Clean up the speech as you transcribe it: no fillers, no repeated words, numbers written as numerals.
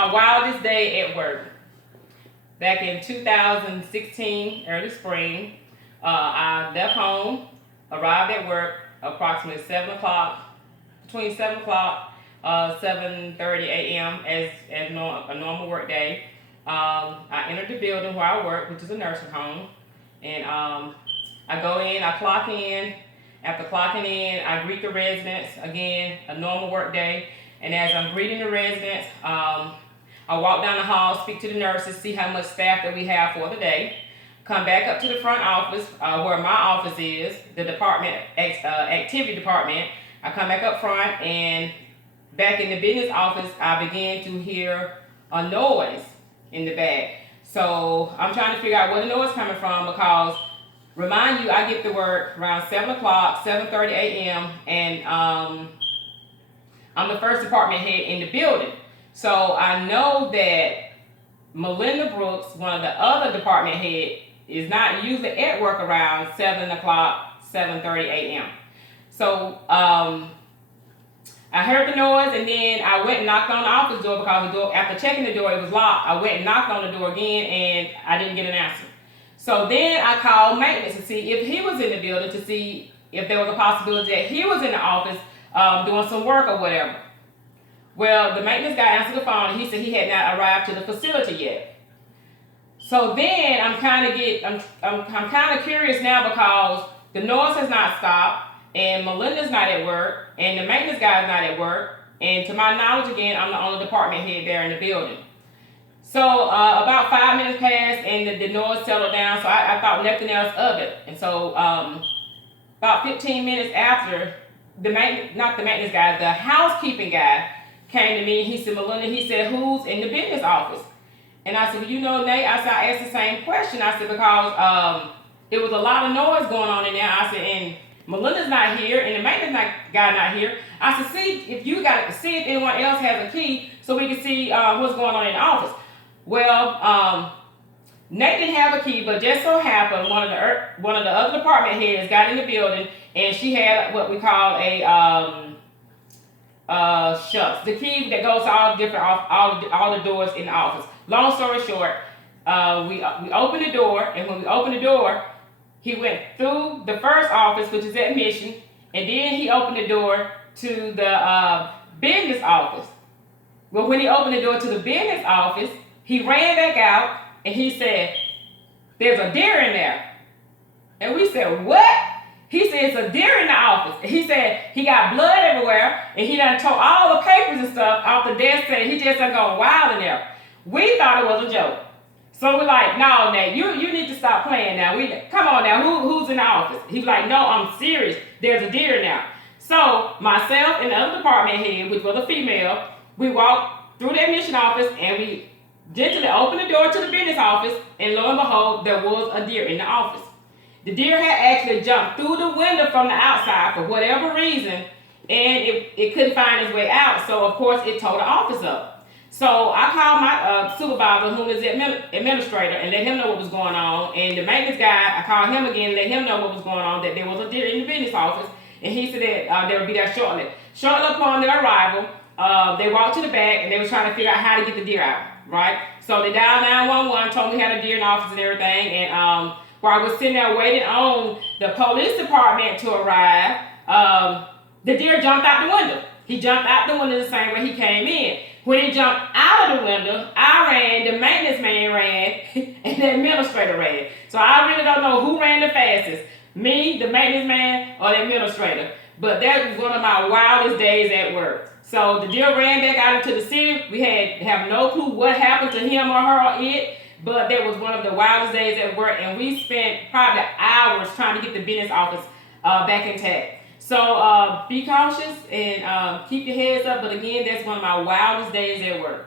my wildest day at work. Back in 2016, early spring, I left home, arrived at work approximately 7 o'clock, between 7 o'clock, 7:30 a.m. as a normal work day. I entered the building where I work, which is a nursing home, and I go in, I clock in. After clocking in, I greet the residents, again, a normal work day. And as I'm greeting the residents, I walk down the hall, speak to the nurses, see how much staff that we have for the day. Come back up to the front office, where my office is, the department, activity department. I come back up front, and back in the business office, I began to hear a noise in the back. So I'm trying to figure out where the noise is coming from, because remind you, I get to work around 7 o'clock, 7:30 a.m., and I'm the first department head in the building. So I know that Melinda Brooks, one of the other department heads, is not usually at work around 7 o'clock, 7:30 a.m. So I heard the noise, and then I went and knocked on the office door, because the door, after checking the door, it was locked. I went and knocked on the door again, and I didn't get an answer. So then I called maintenance to see if he was in the building, to see if there was a possibility that he was in the office doing some work or whatever. Well, the maintenance guy answered the phone, and he said he had not arrived to the facility yet. So then I'm kind of curious now, because the noise has not stopped, and Melinda's not at work, and the maintenance guy is not at work, and to my knowledge, again, I'm the only department head there in the building. So about 5 minutes passed, and the noise settled down, so I thought nothing else of it. And so about 15 minutes after, the housekeeping guy came to me, and he said, Melinda, he said, who's in the business office? And I said, well, you know, Nate, I asked the same question. I said, because it was a lot of noise going on in there. I said, and Melinda's not here, and the maintenance guy not here. I said, see if anyone else has a key, so we can see what's going on in the office. Well, Nate didn't have a key, but just so happened one of the other department heads got in the building, and she had what we call a the key that goes to all the doors in the office. Long story short, we opened the door, and when we opened the door, he went through the first office, which is admission, and then he opened the door to the business office. Well, when he opened the door to the business office, he ran back out, and he said, there's a deer in there. And we said, what? He said, it's a deer in the office. And he said, he got blood everywhere, and he done tore all the papers and stuff off the desk, saying he just done gone wild in there. We thought it was a joke. So we're like, no, Nate, you need to stop playing now. Come on now, who's in the office? He's like, no, I'm serious. There's a deer now. So myself and the other department head, which was a female, we walked through the admission office, and we gently opened the door to the business office, and lo and behold, there was a deer in the office. The deer had actually jumped through the window from the outside for whatever reason, and it couldn't find its way out, so of course it tore the office up. So I called my supervisor, who is the administrator, and let him know what was going on, and the maintenance guy, I called him again and let him know what was going on, that there was a deer in the business office, and he said that they would be there shortly. Shortly upon their arrival, they walked to the back, and they were trying to figure out how to get the deer out. Right? So they dialed 911, told me we had a deer in the office and everything, and while I was sitting there waiting on the police department to arrive, the deer jumped out the window. He jumped out the window the same way he came in. When he jumped out of the window, I ran, the maintenance man ran, and the administrator ran. So I really don't know who ran the fastest, me, the maintenance man, or the administrator. But that was one of my wildest days at work. So the deer ran back out into the city. We have no clue what happened to him or her or it, but that was one of the wildest days at work, and we spent probably hours trying to get the business office back intact. So be cautious and keep your heads up, but again, that's one of my wildest days at work.